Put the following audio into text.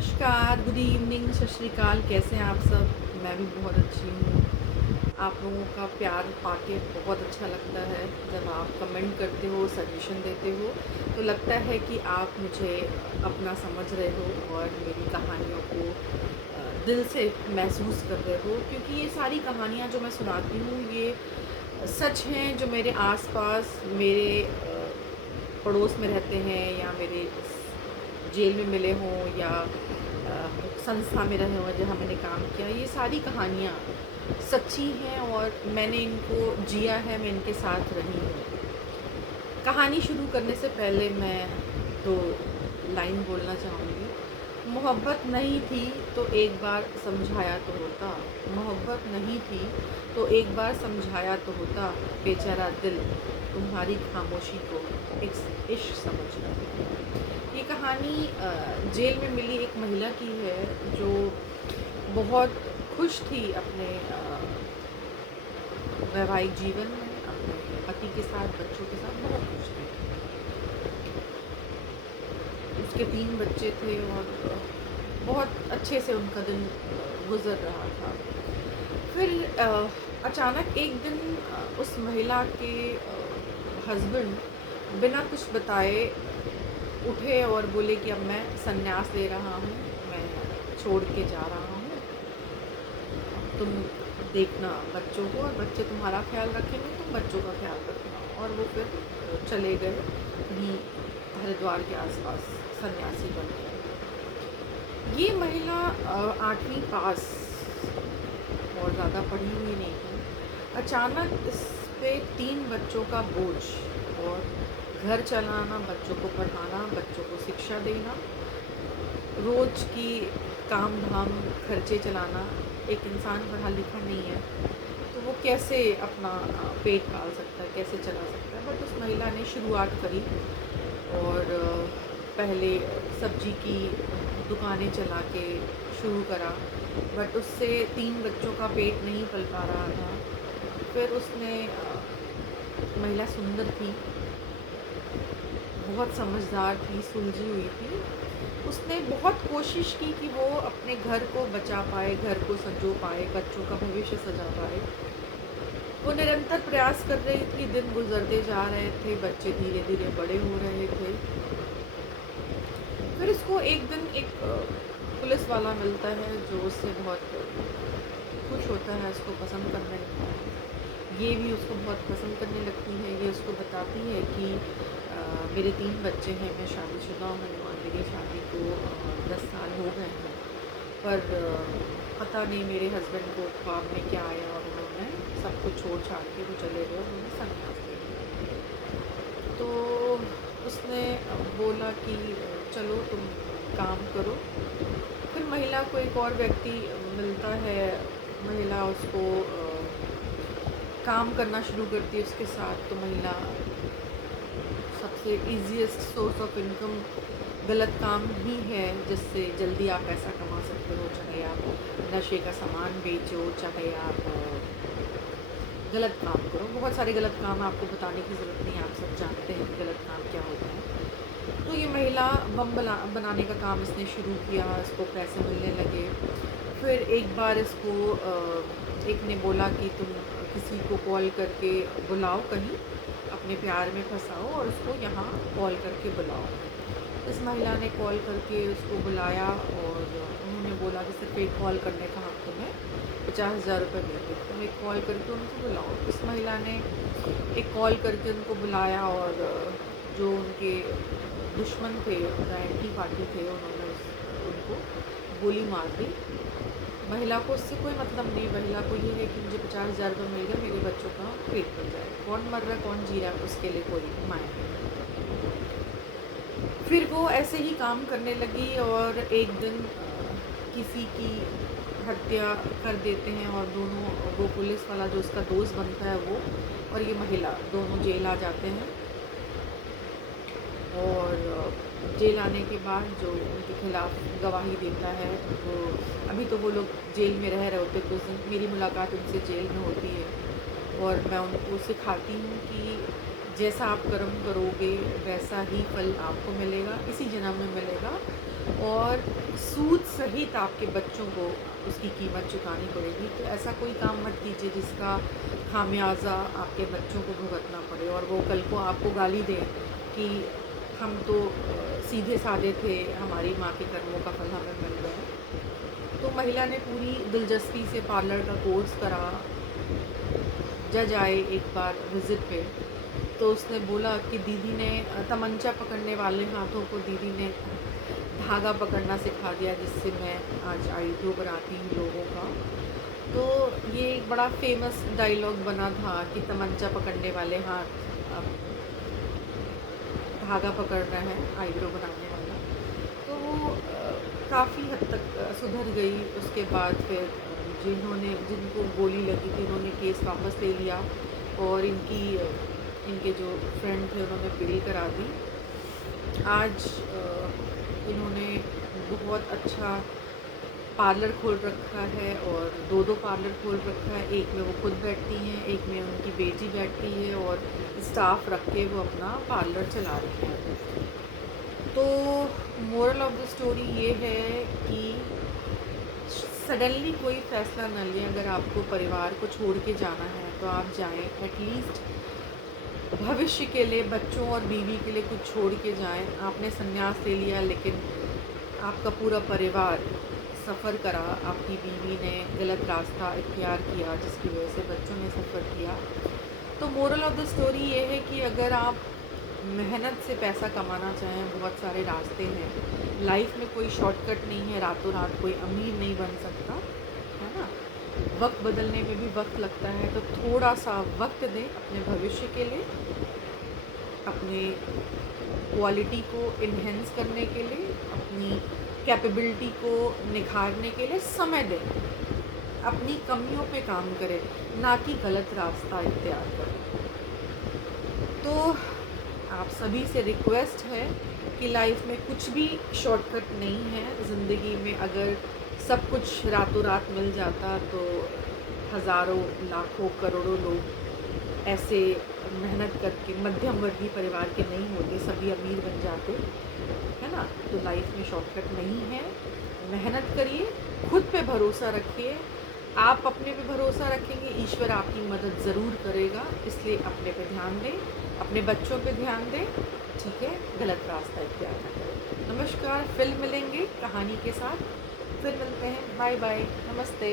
नमस्कार, good evening, सत श्री अकाल। कैसे हैं आप सब? मैं भी बहुत अच्छी हूँ। आप लोगों का प्यार पाके बहुत अच्छा लगता है। जब आप कमेंट करते हो, सजेशन देते हो, तो लगता है कि आप मुझे अपना समझ रहे हो और मेरी कहानियों को दिल से महसूस कर रहे हो। क्योंकि ये सारी कहानियाँ जो मैं सुनाती हूँ, ये सच हैं, जो मेरे आस-पास मेरे पड़ोस में रहते हैं या मेरे जेल में मिले हों या संस्था में रहे हों जहाँ मैंने काम किया। ये सारी कहानियाँ सच्ची हैं और मैंने इनको जिया है, मैं इनके साथ रही हूँ। कहानी शुरू करने से पहले मैं 2 लाइन बोलना चाहूँगी। मोहब्बत नहीं थी तो एक बार समझाया तो होता, मोहब्बत नहीं थी तो एक बार समझाया तो होता, बेचारा दिल तुम्हारी खामोशी को इश्क समझता। ये कहानी जेल में मिली एक महिला की है जो बहुत खुश थी अपने वैवाहिक जीवन में, अपने पति के साथ, बच्चों के साथ बहुत खुश थी। उसके 3 बच्चे थे और बहुत अच्छे से उनका दिन गुज़र रहा था। फिर अचानक एक दिन उस महिला के हस्बैंड बिना कुछ बताए उठे और बोले कि अब मैं संन्यास ले रहा हूँ, मैं छोड़ के जा रहा हूँ। तुम देखना बच्चों को और बच्चे तुम्हारा ख़्याल रखेंगे, तुम बच्चों का ख़्याल रखना। और वो फिर चले गए कहीं हरिद्वार के आस-पास सन्यासी बन गए। ये महिला 8वीं पास और ज़्यादा पढ़ी हुई नहीं थी। अचानक इस पे 3 बच्चों का बोझ और घर चलाना, बच्चों को पढ़ाना, बच्चों को शिक्षा देना, रोज़ की काम-धाम, खर्चे चलाना। एक इंसान पढ़ा लिखा नहीं है, तो वो कैसे अपना पेट पाल सकता है, कैसे चला सकता है। बट उस महिला ने शुरुआत करी और पहले सब्ज़ी की दुकानें चला के शुरू करा, बट उससे 3 बच्चों का पेट नहीं पल पा रहा था। फिर उसने महिला सुंदर थी, बहुत समझदार थी, सुलझी हुई थी। उसने बहुत कोशिश की कि वो अपने घर को बचा पाए, घर को सँजो पाए, बच्चों का भविष्य सजा पाए। वो निरंतर प्रयास कर रही थी, दिन गुज़रते जा रहे थे, बच्चे धीरे-धीरे बड़े हो रहे थे। फिर उसको एक दिन एक पुलिस वाला मिलता है जो उससे बहुत खुश होता है, उसको पसंद करने लगता है। ये भी उसको बहुत पसंद करने लगती है। ये उसको बताती है कि मेरे 3 बच्चे हैं, मैं शादीशुदा हूँ और मेरी शादी को 10 साल हो गए हैं। पर पता नहीं मेरे हस्बैंड को ख्वाब में क्या आया और उन्होंने सब कुछ छोड़-छाड़ के वो चले गए और उन्होंने संन्यास ले लिया। तो उसने बोला कि चलो तुम काम करो। फिर महिला को एक और व्यक्ति मिलता है, महिला उसको काम करना शुरू करती है उसके साथ। तो महिला सबसे ईज़ीएस्ट सोर्स ऑफ इनकम गलत काम ही है जिससे जल्दी आप पैसा कमा सकते हो। चाहे आप नशे का सामान बेचो, चाहे आप गलत काम करो। बहुत सारे गलत काम आपको बताने की ज़रूरत नहीं है, आप सब जानते हैं गलत काम क्या होता है। तो ये महिला बम बनाने का काम इसने शुरू किया, इसको पैसे मिलने लगे। फिर एक बार इसको एक ने बोला कि तुम किसी को कॉल करके बुलाओ कहीं, अपने प्यार में फँसाओ और उसको यहाँ कॉल करके बुलाओ। इस महिला ने कॉल करके उसको बुलाया और उन्होंने बोला कि सिर्फ एक कॉल करने का हक़ तुम्हें 50,000 रुपये मिलेंगे, तुम एक कॉल करके उनको बुलाओ। इस महिला ने एक कॉल करके उनको बुलाया और जो उनके दुश्मन थे, एंटी पार्टी थे, उन्होंने उनको गोली मार दी। महिला को उससे कोई मतलब नहीं, महिला को ये है कि मुझे 50,000 रुपये मिल गए, मेरे बच्चों का पेट भर जाए। कौन मर रहा है, कौन जी रहा है, उसके लिए कोई मायने नहीं। फिर वो ऐसे ही काम करने लगी और एक दिन किसी की हत्या कर देते हैं और दोनों, वो पुलिस वाला जो उसका दोस्त बनता है वो और ये महिला, दोनों जेल आ जाते हैं। और जेल आने के बाद जो उनके खिलाफ़ गवाही देता है, वो अभी तो वो लोग जेल में रह रहे होते, तो उस दिन मेरी मुलाकात उनसे जेल में होती है और मैं उनको सिखाती हूँ कि जैसा आप कर्म करोगे वैसा ही फल आपको मिलेगा, इसी जन्म में मिलेगा। और सूद सहित आपके बच्चों को उसकी कीमत चुकानी पड़ेगी। तो ऐसा कोई काम मत कीजिए जिसका खामियाजा आपके बच्चों को भुगतना पड़े और वो कल को आपको गाली दें कि हम तो सीधे साधे थे, हमारी माँ के कर्मों का फल हमें मिल गया। तो महिला ने पूरी दिलचस्पी से पार्लर का कोर्स करा। जज आए एक बार विज़िट पे, तो उसने बोला कि दीदी ने तमंचा पकड़ने वाले हाथों को दीदी ने धागा पकड़ना सिखा दिया, जिससे मैं आज आईब्रो बनाती हूँ लोगों का। तो ये एक बड़ा फेमस डायलॉग बना था कि तमंचा पकड़ने वाले हाथ अब धागा पकड़ रहा है आईब्रो बनाने वाला। तो वो काफ़ी हद तक सुधर गई। उसके बाद फिर जिनको गोली लगी थी उन्होंने केस वापस ले लिया और इनके जो फ्रेंड थे उन्होंने बेल करा दी। आज इन्होंने बहुत अच्छा पार्लर खोल रखा है और दो पार्लर खोल रखा है। एक में वो खुद बैठती हैं, एक में उनकी बेटी बैठती है और स्टाफ रख के वो अपना पार्लर चला रही हैं। तो मोरल ऑफ द स्टोरी ये है कि सडनली कोई फ़ैसला न लें। अगर आपको परिवार को छोड़ के जाना है तो आप जाएं। एटलीस्ट भविष्य के लिए, बच्चों और बीवी के लिए कुछ छोड़ के जाएं। आपने संन्यास ले लिया लेकिन आपका पूरा परिवार सफ़र करा, आपकी बीवी ने गलत रास्ता इख्तियार किया जिसकी वजह से बच्चों ने सफ़र किया। तो मोरल ऑफ़ द स्टोरी ये है कि अगर आप मेहनत से पैसा कमाना चाहें, बहुत सारे रास्ते हैं। लाइफ में कोई शॉर्टकट नहीं है, रातों रात कोई अमीर नहीं बन सकता, है ना। वक्त बदलने में भी वक्त लगता है, तो थोड़ा सा वक्त दें अपने भविष्य के लिए, अपने क्वालिटी को इन्हेंस करने के लिए, अपनी कैपेबिलिटी को निखारने के लिए समय दें। अपनी कमियों पे काम करें, ना कि गलत रास्ता इख्तियार करें। तो आप सभी से रिक्वेस्ट है कि लाइफ में कुछ भी शॉर्टकट नहीं है। ज़िंदगी में अगर सब कुछ रातों रात मिल जाता तो हज़ारों, लाखों, करोड़ों लोग ऐसे मेहनत करके मध्यम वर्गीय परिवार के नहीं होते, सभी अमीर बन जाते, है ना। तो लाइफ में शॉर्टकट नहीं है। मेहनत करिए, खुद पे भरोसा रखिए। आप अपने पे भरोसा रखेंगे, ईश्वर आपकी मदद ज़रूर करेगा। इसलिए अपने पे ध्यान दें, अपने बच्चों पे ध्यान दें, ठीक है। गलत रास्ता इख्तियार ना करें। नमस्कार, फिर मिलेंगे कहानी के साथ, फिर मिलते हैं। बाय बाय, नमस्ते।